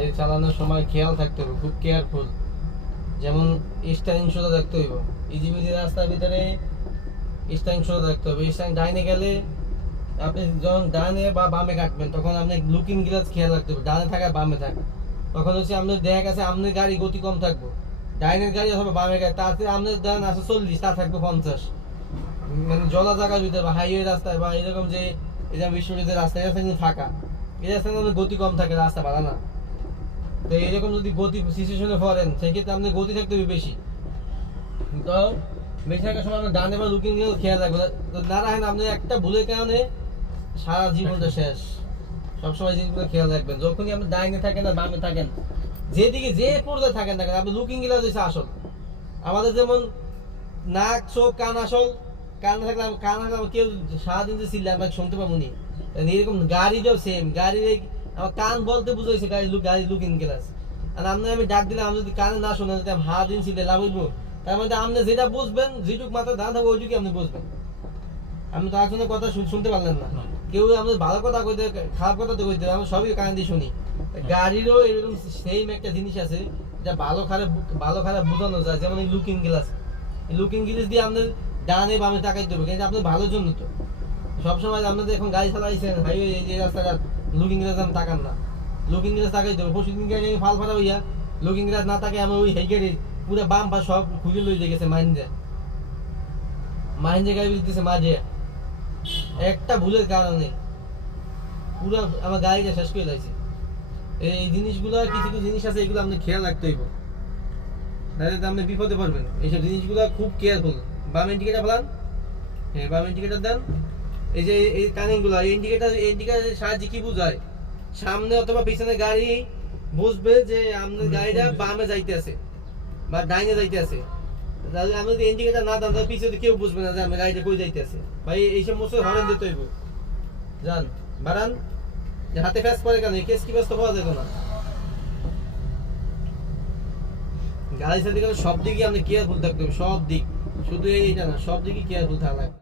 গাড়ি চালানোর সময় খেয়াল থাকতে হবে, খুব কেয়ারফুল যেমন স্টারিং সোজা রাখতে হইব। ইজিবিজি রাস্তার ভিতরে স্টারিং সোজা রাখতে হবে। স্টারিং ডাইনে গেলে আপনি যখন ডানে বা বামে কাটবেন, তখন আপনি লুকিং গ্লাস খেয়াল রাখতে হবে। ডানে থাকা বামে থাকা। তখন হচ্ছে আপনার দেখা গেছে, আপনার গাড়ি গতি কম থাকব। ডাইনের গাড়ি অথবা বামে গাড়ি তাতে আপনার ডান আছে চল্লিশ তা থাকবে পঞ্চাশ। মানে জলা জায়গার ভিতরে বা হাইওয়ে রাস্তায় বা এরকম যে, এই যে বিশ্বজিতের রাস্তা এটা ফাঁকা। এই রাস্তায় গতি কম থাকে, রাস্তা ভাড়া না তো এরকম যদি গতি সিচুয়েশনে পড়েন সেক্ষেত্রে আপনার গতি থাকতে হবে বেশি। তো বেশি থাকার সময় আপনার ডানে বা লুকিং খেয়াল রাখবেন। তো না রাখেন আপনি একটা ভুলের কারণে সারা জীবনটা শেষ। সবসময় জিনিসগুলো খেয়াল রাখবেন। যখনই আপনি ডাইনে থাকেন আর বামে থাকেন যেদিকে যে পর্দায় থাকেন না কেন আপনি লুকিং গ্লাস হচ্ছে আসল। আমাদের যেমন নাক চোখ কান আসল কান থাকলে কান থাকলে কেউ সারাদিন যে আমাকে শুনতে পাবো নি। এরকম গাড়িটাও সেম গাড়ির আমার কান বলতে বুঝাইছে গাড়ি লুক গাড়ি লুকিং গ্লাস আর আপনি আমি ডাক দিলাম আমি যদি কানে না শোনেন যদি আমি হাত দিন চিল্লে লাভ তার মধ্যে আপনি যেটা বুঝবেন যেটুক মাথা ধান থাকবে ওইটুকুই আপনি বুঝবেন। আপনি তো আসলে কথা শুনতে পারলেন না। কেউ আমাদের ভালো কথা কইতে খারাপ কথা তো কইতে আমরা সবই কান দিয়ে শুনি। গাড়িরও এরকম সেম একটা জিনিস আছে যা ভালো খারাপ ভালো খারাপ বোঝানো যায় যেমন এই লুকিং গ্লাস লুকিং গ্লাস দিয়ে আমাদের ডানে বামে তাকাইতে হবে কিন্তু আপনার ভালোর জন্য তো। সবসময় আপনাদের এখন গাড়ি চালাইছেন হাইওয়ে এই যে রাস্তাঘাট লুকিং গ্লাস তাকান না। লুকিং গ্লাস তাকাইতে হবে। পরশু দিন আমি ফাল ফাটা হইয়া লুকিং গ্লাস না তাকে আমি ওই হেই গাড়ি পুরো বাম পা সব খুলে লই গেছে মাইন্ডে মাইন্ডে গাড়ি দিতেছে মাঝে। একটা ভুলের কারণে পুরো আমার গাড়িটা শেষ করে লাগছে এই জিনিসগুলো, কিছু কিছু জিনিস আছে, এগুলো আপনি খেয়াল রাখতে হইব। নাহলে তো আপনি বিপদে পড়বেন। এইসব জিনিসগুলো খুব কেয়ারফুল বাম ইন্ডিকেটার ফেলান। হ্যাঁ বাম ইন্ডিকেটার দেন। এই যে এই কানিংগুলো ইন্ডিকেটার এই সাহায্যে কি বোঝায়? সামনে অথবা পিছনে গাড়ি বুঝবে যে আপনার গাড়িটা বামে যাইতে আছে বা ডাইনে যাইতে আছে। তাহলে আমি যদি ইন্ডিকেটার না দেন তাহলে পিছনে কেউ বুঝবে না যে আমার গাড়িটা কই যাইতে আছে। ভাই এই সমস্ত হরেন দিতে হইব। যান বাড়ান। হাতে ফ্যাস পরে কেন? কেস কি ব্যস্ত পাওয়া যেত না। গাড়ি সাথে সব দিকে আপনি কেয়ারফুল থাকতে হবে সব দিক। শুধু এইটা না সব দিকে কেয়ারফুল থাকা